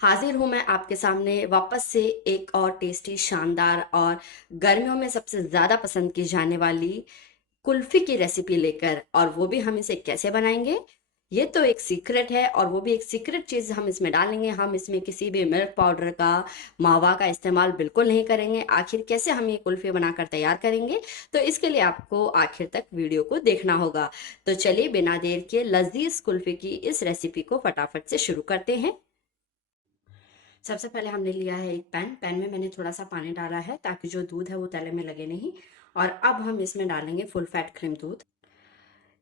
हाजिर हूं मैं आपके सामने वापस से एक और टेस्टी शानदार और गर्मियों में सबसे ज्यादा पसंद की जाने वाली कुल्फी की रेसिपी लेकर। और वो भी हम इसे कैसे बनाएंगे, ये तो एक सीक्रेट है। और वो भी एक सीक्रेट चीज हम इसमें डालेंगे। हम इसमें किसी भी मिल्क पाउडर का, मावा का इस्तेमाल बिल्कुल नहीं करेंगे। आखिर कैसे हम ये कुल्फी बनाकर तैयार करेंगे, तो इसके लिए आपको आखिर तक वीडियो को देखना होगा। तो चलिए बिना देर के लजीज कुल्फी की इस रेसिपी को फटाफट से शुरू करते हैं। सबसे पहले हमने लिया है एक पैन में मैंने थोड़ा सा पानी डाला है ताकि जो दूध है वो तले में लगे नहीं। और अब हम इसमें डालेंगे फुल फैट क्रीम दूध।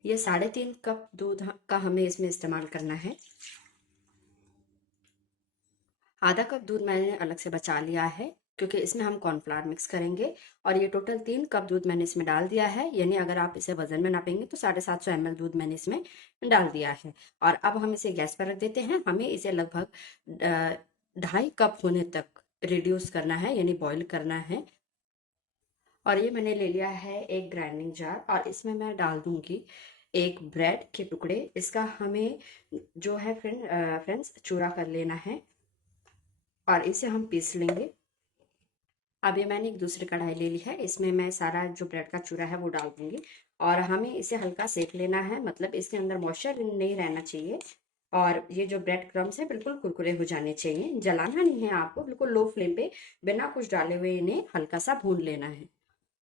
ये 3.5 कप दूध का हमें इसमें इस्तेमाल करना है। आधा कप दूध मैंने अलग से बचा लिया है क्योंकि इसमें हम कॉर्नफ्लावर मिक्स करेंगे। और ये टोटल 3 कप दूध मैंने इसमें डाल दिया है, यानी अगर आप इसे वजन में नापेंगे तो 750 ml दूध मैंने इसमें डाल दिया है। और अब हम इसे गैस पर रख देते हैं। हमें इसे लगभग 2.5 कप होने तक रिड्यूस करना है, यानी बॉईल करना है। और ये मैंने ले लिया है एक ग्राइंडिंग जार और इसमें मैं डाल दूंगी एक ब्रेड के टुकड़े। इसका हमें जो है फ्रेंड्स चूरा कर लेना है और इसे हम पीस लेंगे। अब ये मैंने एक दूसरी कढ़ाई ले ली है, इसमें मैं सारा जो ब्रेड का चूरा है वो डाल दूंगी। और हमें इसे हल्का सेक लेना है, मतलब इसके अंदर मॉइस्चर नहीं रहना चाहिए। और ये जो ब्रेड क्रम्स है बिल्कुल कुरकुरे हो जाने चाहिए, जलाना नहीं है आपको, बिल्कुल लो फ्लेम पे बिना कुछ डाले हुए इन्हें हल्का सा भून लेना है।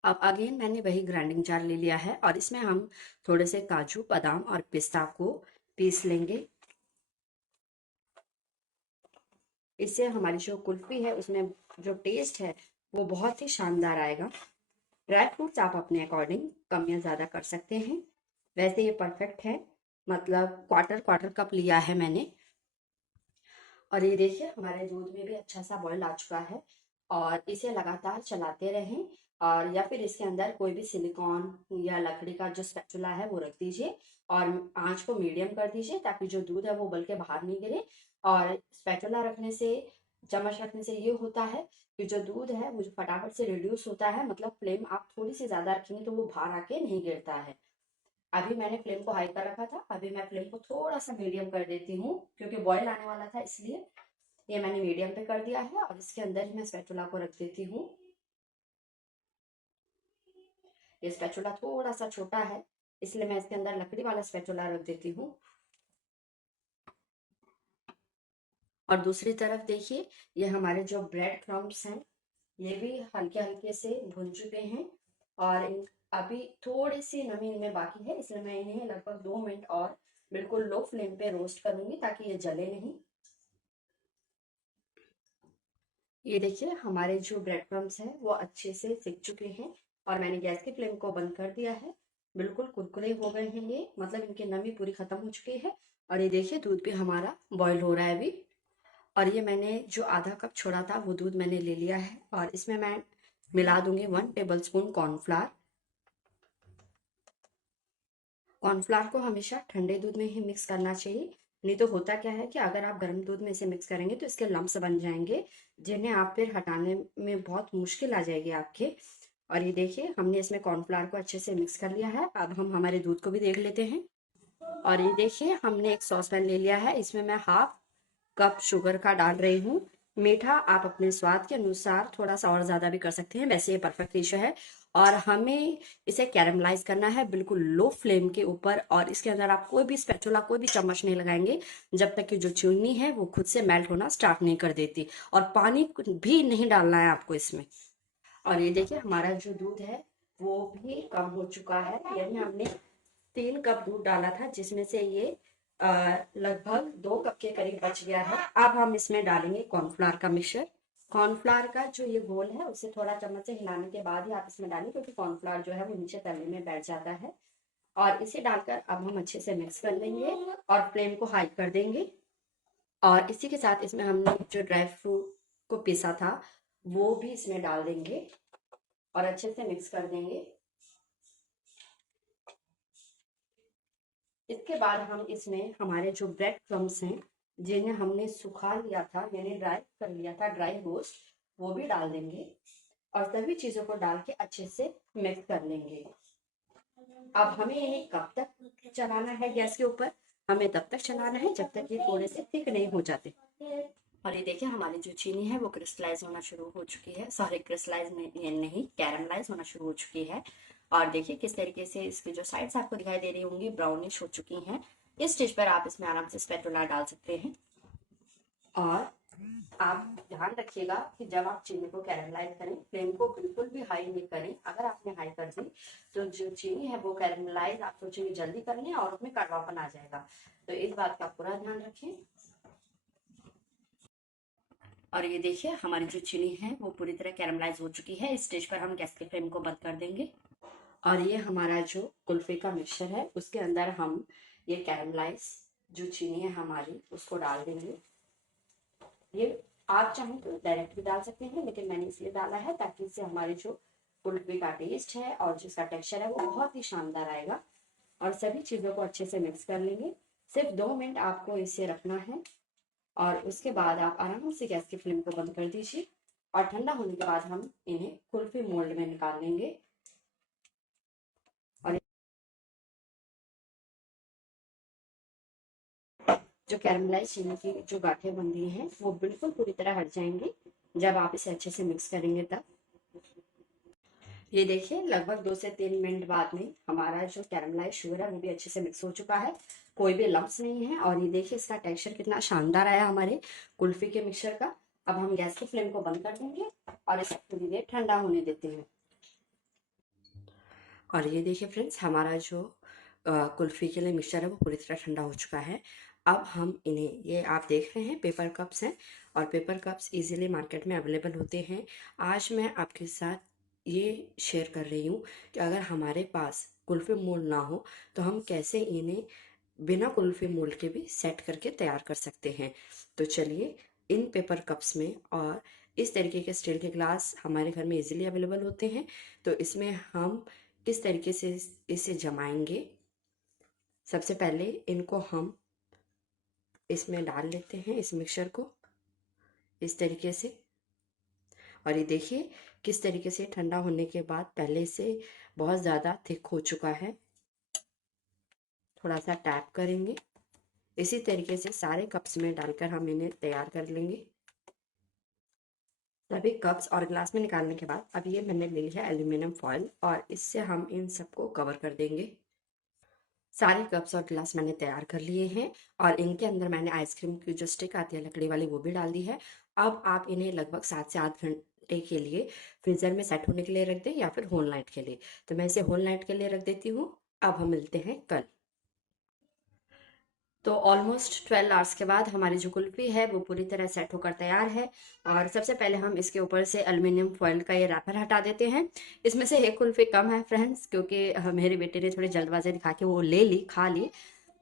अब अगेन मैंने वही ग्राइंडिंग जार ले लिया है और इसमें हम थोड़े से काजू बादाम और पिस्ता को पीस लेंगे। इससे हमारी जो कुल्फी है उसमें जो टेस्ट है वो बहुत ही शानदार आएगा। ड्राई फ्रूट्स आप अपने अकॉर्डिंग कम या ज़्यादा कर सकते हैं। वैसे ये परफेक्ट है, मतलब क्वार्टर क्वार्टर कप लिया है मैंने। और ये देखिए हमारे दूध में भी अच्छा सा बॉईल आ चुका है। और इसे लगातार चलाते रहें। और या फिर इसके अंदर कोई भी सिलिकॉन या लकड़ी का जो स्पैचुला है वो रख दीजिए और आंच को मीडियम कर दीजिए ताकि जो दूध है वो उबल के बाहर नहीं गिरे। और स्पैचुला रखने से, चम्मच रखने से ये होता है कि जो दूध है वो जो फटाफट से रिड्यूस होता है, मतलब फ्लेम आप थोड़ी सी ज्यादा रखेंगे तो वो बाहर आके नहीं गिरता है। अभी मैंने फ्लेम को हाई कर रखा था, अभी मैं फ्लेम को थोड़ा सा मीडियम कर देती हूँ क्योंकि बॉईल आने वाला था इसलिए। ये मैंने मीडियम पे कर दिया है और इसके अंदर ही मैं स्पैचुला को रख देती हूँ। ये स्पैचुला थोड़ा सा छोटा है इसलिए मैं इसके अंदर लकड़ी वाला स्पैचुला रख देती हूँ। और दूसरी तरफ देखिए, ये हमारे जो ब्रेड क्रम्स हैं ये भी हल्के हल्के से भुन चुके हैं। और अभी थोड़ी सी नमी इनमें बाकी है, इसलिए मैं इन्हें लगभग 2 मिनट और बिल्कुल लो फ्लेम पे रोस्ट करूंगी ताकि ये जले नहीं। ये देखिए हमारे जो ब्रेड क्रम्स हैं वो अच्छे से सिक चुके हैं और मैंने गैस की फ्लेम को बंद कर दिया है। बिल्कुल कुरकुरे हो गए हैं ये, मतलब इनकी नमी पूरी खत्म हो चुकी है। और ये देखिए दूध भी हमारा बॉईल हो रहा है अभी। और ये मैंने जो आधा कप छोड़ा था वो दूध मैंने ले लिया है और इसमें मैं मिला दूंगी 1 टेबल स्पून कॉर्नफ्लावर। कॉर्नफ्लावर को हमेशा ठंडे दूध में ही मिक्स करना चाहिए, नहीं तो होता क्या है कि अगर आप गर्म दूध में इसे मिक्स करेंगे तो इसके लम्स बन जाएंगे जिन्हें आप फिर हटाने में बहुत मुश्किल आ जाएगी आपके। और ये देखिए हमने इसमें कॉर्नफ्लावर को अच्छे से मिक्स कर लिया है। अब हम हमारे दूध को भी देख लेते हैं। और ये देखिए हमने एक सॉस पैन ले लिया है, इसमें मैं हाफ कप शुगर का डाल रही हूँ। मीठा आप अपने स्वाद के अनुसार थोड़ा सा और ज़्यादा भी कर सकते हैं, वैसे ये परफेक्ट रेशो है। और हमें इसे कैरमलाइज करना है बिल्कुल लो फ्लेम के ऊपर। और इसके अंदर आप कोई भी स्पैचुला, कोई भी चम्मच नहीं लगाएंगे जब तक कि जो चीनी है वो खुद से मेल्ट होना स्टार्ट नहीं कर देती। और पानी भी नहीं डालना है आपको इसमें। और ये देखिए हमारा जो दूध है वो भी कम हो चुका है, यानी हमने 3 कप दूध डाला था जिसमें से ये लगभग 2 कप के करीब बच गया है। अब हम इसमें डालेंगे कॉर्नफ्लावर का मिक्सचर। कॉर्नफ्लावर का जो ये घोल है उसे थोड़ा चम्मच से हिलाने के बाद ही आप इसमें डालें क्योंकि कॉर्नफ्लावर जो है वो नीचे तले में बैठ जाता है। और इसे डालकर अब हम अच्छे से मिक्स कर लेंगे और फ्लेम को हाई कर देंगे। और इसी के साथ इसमें हमने जो ड्राई फ्रूट को पीसा था वो भी इसमें डाल देंगे और अच्छे से मिक्स कर देंगे। इसके बाद हम इसमें हमारे जो ब्रेड क्रम्स हैं जिन्हें हमने सुखा लिया था, यानी ड्राई कर लिया था, ड्राई रोस्ट, वो भी डाल देंगे। और सभी चीजों को डाल के अच्छे से मिक्स कर लेंगे। अब हमें इन्हें कब तक चलाना है गैस के ऊपर, हमें तब तक चलाना है जब तक ये थोड़े से थिक नहीं हो जाते। और ये देखिए हमारी जो चीनी है वो क्रिस्टलाइज होना शुरू हो चुकी है, सॉरी क्रिस्टलाइज नहीं कैरमलाइज होना शुरू हो चुकी है। और देखिए किस तरीके से इसकी जो साइड्स आपको दिखाई दे रही होंगी ब्राउनिश हो चुकी हैं। इस स्टेज पर आप इसमें आराम से स्पैटुला डाल सकते हैं। और आप ध्यान रखिएगा कि जब आप चीनी को कैरमलाइज करें फ्लेम को बिल्कुल भी हाई नहीं करें। अगर आपने हाई कर दी तो जो चीनी है वो कैरमलाइज आप सोचेंगे जल्दी कर लें और उसमें कड़वापन आ जाएगा, तो इस बात का पूरा ध्यान रखें। और ये देखिए हमारी जो चीनी है वो पूरी तरह कैरमलाइज हो चुकी है। इस स्टेज पर हम गैस के फ्लेम को बंद कर देंगे। और ये हमारा जो कुल्फी का मिक्सचर है उसके अंदर हम ये कैरमलाइज जो चीनी है हमारी उसको डाल देंगे। ये आप चाहें तो डायरेक्ट भी डाल सकते हैं, लेकिन मैंने इसलिए डाला है ताकि इससे हमारी जो कुल्फी का टेस्ट है और जिसका टेक्सचर है वो बहुत ही शानदार आएगा। और सभी चीज़ों को अच्छे से मिक्स कर लेंगे। सिर्फ 2 मिनट आपको इसे रखना है और उसके बाद आप आराम से गैस की फ्लेम को बंद कर दीजिए। और ठंडा होने के बाद हम इन्हें कुल्फी मोल्ड में निकाल लेंगे। और जो कैरमलाइज चीनी की जो गांठें बन रही हैं वो बिल्कुल पूरी तरह हट जाएंगी जब आप इसे अच्छे से मिक्स करेंगे तब। ये देखिए लगभग 2 से 3 मिनट बाद में हमारा जो कैरमलाइज शुगर है वो भी अच्छे से मिक्स हो चुका है, कोई भी लम्स नहीं है। और ये देखिए इसका टेक्सचर कितना शानदार आया हमारे कुल्फी के मिक्सचर का। अब हम गैस की फ्लेम को बंद कर देंगे और इसे थोड़ी देर ठंडा होने देते हैं। और ये देखिए फ्रेंड्स हमारा जो कुल्फी के लिए मिक्सचर है वो पूरी तरह ठंडा हो चुका है। अब हम इन्हें, ये आप देख रहे हैं पेपर कप्स हैं और पेपर कप्स इजीली मार्केट में अवेलेबल होते हैं। आज मैं आपके साथ ये शेयर कर रही हूँ कि अगर हमारे पास कुल्फी मोल्ड ना हो तो हम कैसे इन्हें बिना कुल्फी मोल्ड के भी सेट करके तैयार कर सकते हैं। तो चलिए इन पेपर कप्स में और इस तरीके के स्टील के ग्लास हमारे घर में इजीली अवेलेबल होते हैं। तो इसमें हम किस तरीके से इसे जमाएंगे, सबसे पहले इनको हम इसमें डाल लेते हैं इस मिक्सचर को इस तरीके से। और ये देखिए किस तरीके से ठंडा होने के बाद पहले से बहुत ज़्यादा थिक हो चुका है। थोड़ा सा टैप करेंगे, इसी तरीके से सारे कप्स में डालकर हम इन्हें तैयार कर लेंगे। सभी कप्स और ग्लास में निकालने के बाद अब ये मैंने ले लिया एल्यूमिनियम फॉयल और इससे हम इन सबको कवर कर देंगे। सारे कप्स और गिलास मैंने तैयार कर लिए हैं और इनके अंदर मैंने आइसक्रीम की जो स्टिक आती है लकड़ी वाली वो भी डाल दी है। अब आप इन्हें लगभग 7 से 8 घंटे के लिए फ्रीजर में सेट होने के लिए रख दें या फिर होल नाइट के लिए। तो मैं इसे होल नाइट के लिए रख देती हूँ। अब हम मिलते हैं कल। तो ऑलमोस्ट 12 आवर्स के बाद हमारी जो कुल्फी है वो पूरी तरह सेट होकर तैयार है। और सबसे पहले हम इसके ऊपर से एल्युमिनियम फॉइल का ये रैपर हटा देते हैं। इसमें से एक कुल्फी कम है फ्रेंड्स, क्योंकि मेरे बेटे ने थोड़ी जल्दबाजी दिखा के वो ले ली, खा ली,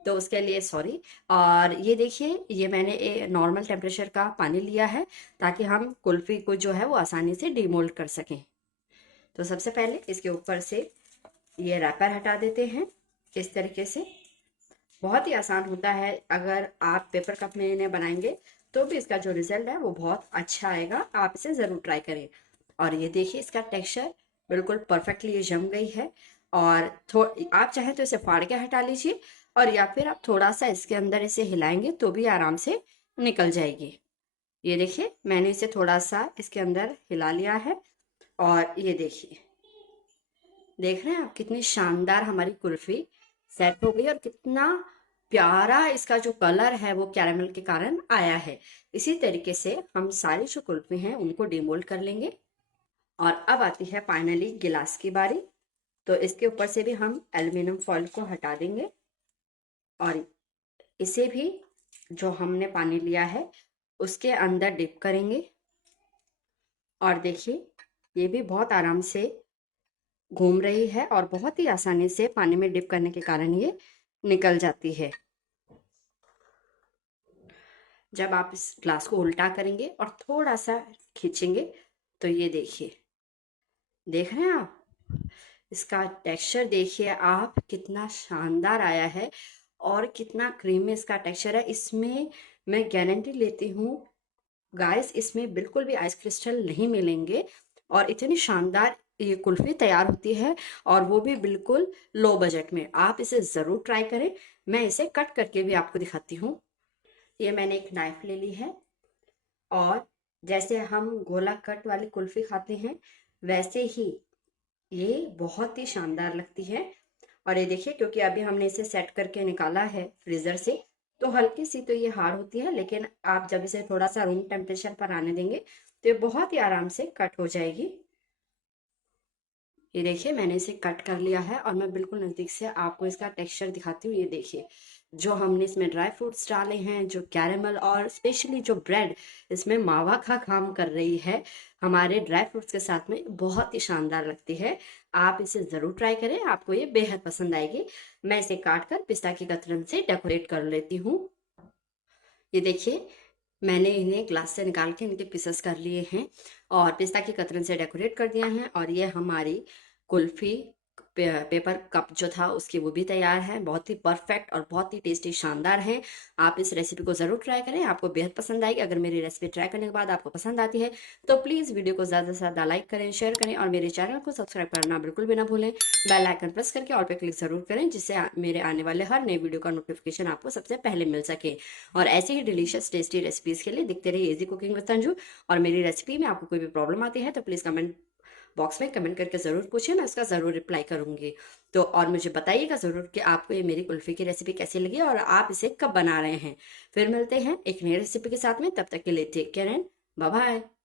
तो उसके लिए सॉरी। और ये देखिए ये मैंने नॉर्मल टेम्परेचर का पानी लिया है ताकि हम कुल्फी को जो है वो आसानी से डीमोल्ड कर सकें। तो सबसे पहले इसके ऊपर से ये रैपर हटा देते हैं इस तरीके से। बहुत ही आसान होता है, अगर आप पेपर कप में इन्हें बनाएंगे तो भी इसका जो रिजल्ट है वो बहुत अच्छा आएगा। आप इसे ज़रूर ट्राई करें। और ये देखिए इसका टेक्सचर बिल्कुल परफेक्टली ये जम गई है। और आप चाहें तो इसे फाड़ के हटा लीजिए और या फिर आप थोड़ा सा इसके अंदर इसे हिलाएंगे तो भी आराम से निकल जाएगी। ये देखिए मैंने इसे थोड़ा सा इसके अंदर हिला लिया है और ये देखिए, देख रहे हैं आप कितनी शानदार हमारी कुल्फी सेट हो गई और कितना प्यारा इसका जो कलर है वो कैरेमल के कारण आया है। इसी तरीके से हम सारी जो कुल्फी हैं उनको डिमोल्ड कर लेंगे। और अब आती है फाइनली गिलास की बारी। तो इसके ऊपर से भी हम एल्युमिनियम फॉइल को हटा देंगे और इसे भी जो हमने पानी लिया है उसके अंदर डिप करेंगे। और देखिए ये भी बहुत आराम से घूम रही है और बहुत ही आसानी से पानी में डिप करने के कारण ये निकल जाती है। जब आप इस ग्लास को उल्टा करेंगे और थोड़ा सा खींचेंगे तो ये देखिए, देख रहे हैं आप इसका टेक्सचर देखिए आप कितना शानदार आया है और कितना क्रीमी इसका टेक्सचर है। इसमें मैं गारंटी लेती हूँ गाइस, इसमें बिल्कुल भी आइस क्रिस्टल नहीं मिलेंगे और इतनी शानदार ये कुल्फी तैयार होती है और वो भी बिल्कुल लो बजट में। आप इसे ज़रूर ट्राई करें। मैं इसे कट करके भी आपको दिखाती हूँ। ये मैंने एक नाइफ ले ली है और जैसे हम गोला कट वाली कुल्फी खाते हैं, वैसे ही ये बहुत ही शानदार लगती है। और ये देखिए, क्योंकि अभी हमने इसे सेट करके निकाला है फ्रीजर से, तो हल्की सी तो ये हार्ड होती है, लेकिन आप जब इसे थोड़ा सा रूम टेम्परेचर पर आने देंगे तो ये बहुत ही आराम से कट हो जाएगी। ये देखिए, मैंने इसे कट कर लिया है और मैं बिल्कुल नज़दीक से आपको इसका टेक्सचर दिखाती हूँ। ये देखिए, जो हमने इसमें ड्राई फ्रूट्स डाले हैं, जो कैरेमल और स्पेशली जो ब्रेड इसमें मावा का काम कर रही है, हमारे ड्राई फ्रूट्स के साथ में बहुत ही शानदार लगती है। आप इसे ज़रूर ट्राई करें, आपको ये बेहद पसंद आएगी। मैं इसे काट कर पिस्ता की कतरन से डेकोरेट कर लेती हूँ। ये देखिए, मैंने इन्हें ग्लास से निकाल के इनके पीसेस कर लिए हैं और पिस्ता की कतरन से डेकोरेट कर दिया है। और ये हमारी कुल्फी पेपर कप जो था उसकी वो भी तैयार है। बहुत ही परफेक्ट और बहुत ही टेस्टी शानदार है। आप इस रेसिपी को ज़रूर ट्राई करें, आपको बेहद पसंद आएगी। अगर मेरी रेसिपी ट्राई करने के बाद आपको पसंद आती है तो प्लीज़ वीडियो को ज़्यादा से ज़्यादा लाइक करें, शेयर करें और मेरे चैनल को सब्सक्राइब करना बिल्कुल भी ना भूलें। बेल आइकन प्रेस करके ऑल पे क्लिक ज़रूर करें, जिससे मेरे आने वाले हर नई वीडियो का नोटिफिकेशन आपको सबसे पहले मिल सके। और ऐसे ही डिलीशियस टेस्टी रेसिपीज़ के लिए देखते रहिए इजी कुकिंग विद संजू। और मेरी रेसिपी में आपको कोई भी प्रॉब्लम आती है तो प्लीज़ कमेंट बॉक्स में कमेंट करके ज़रूर पूछिए, मैं उसका ज़रूर रिप्लाई करूंगी। तो और मुझे बताइएगा ज़रूर कि आपको ये मेरी कुल्फ़ी की रेसिपी कैसी लगी और आप इसे कब बना रहे हैं। फिर मिलते हैं एक नई रेसिपी के साथ में, तब तक के लिए take care and bye bye.